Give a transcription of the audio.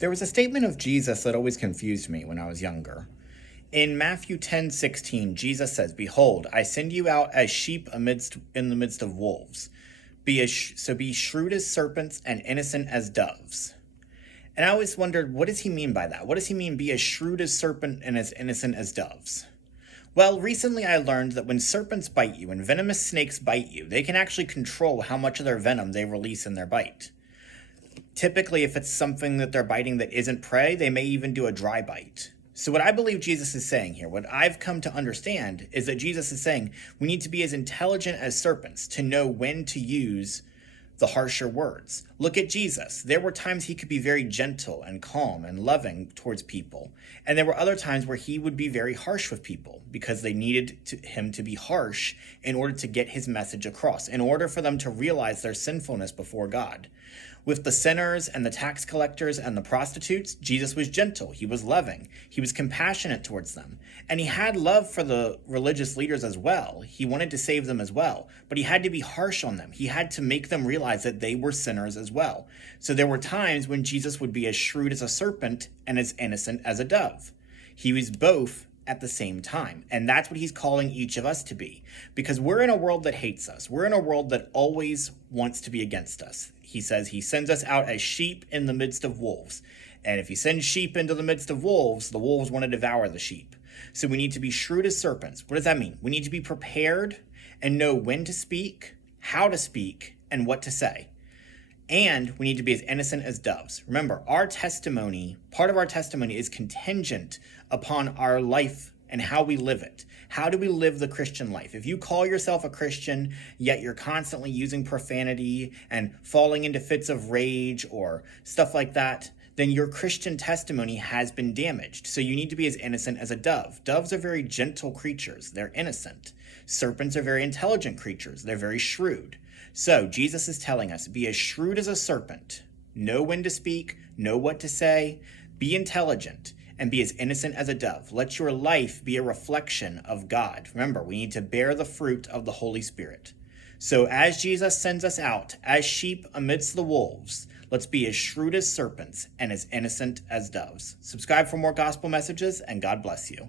There was a statement of Jesus that always confused me when I was younger. In Matthew 10:16, Jesus says, "Behold, I send you out as sheep in the midst of wolves. So be shrewd as serpents and innocent as doves." And I always wondered, what does he mean by that? What does he mean, be as shrewd as serpent and as innocent as doves? Well, recently I learned that when serpents bite you and venomous snakes bite you, they can actually control how much of their venom they release in their bite. Typically, if it's something that they're biting that isn't prey, they may even do a dry bite. So what I believe Jesus is saying here, what I've come to understand, is that Jesus is saying we need to be as intelligent as serpents to know when to use the harsher words. Look at Jesus. There were times he could be very gentle and calm and loving towards people. And there were other times where he would be very harsh with people because they needed him to be harsh in order to get his message across, in order for them to realize their sinfulness before God. With the sinners and the tax collectors and the prostitutes, Jesus was gentle. He was loving. He was compassionate towards them. And he had love for the religious leaders as well. He wanted to save them as well. But he had to be harsh on them. He had to make them realize that they were sinners as well. So there were times when Jesus would be as shrewd as a serpent and as innocent as a dove. He was both at the same time. And that's what he's calling each of us to be. Because we're in a world that hates us. We're in a world that always wants to be against us. He says he sends us out as sheep in the midst of wolves. And if he sends sheep into the midst of wolves, the wolves want to devour the sheep. So we need to be shrewd as serpents. What does that mean? We need to be prepared and know when to speak, how to speak, and what to say. And we need to be as innocent as doves. Remember, our testimony, part of our testimony is contingent upon our life and how we live it. How do we live the Christian life? If you call yourself a Christian, yet you're constantly using profanity and falling into fits of rage or stuff like that, then your Christian testimony has been damaged. So you need to be as innocent as a dove. Doves are very gentle creatures. They're innocent. Serpents are very intelligent creatures. They're very shrewd. So Jesus is telling us, be as shrewd as a serpent. Know when to speak, know what to say, be intelligent, and be as innocent as a dove. Let your life be a reflection of God. Remember, we need to bear the fruit of the Holy Spirit. So as Jesus sends us out as sheep amidst the wolves, let's be as shrewd as serpents and as innocent as doves. Subscribe for more gospel messages, and God bless you.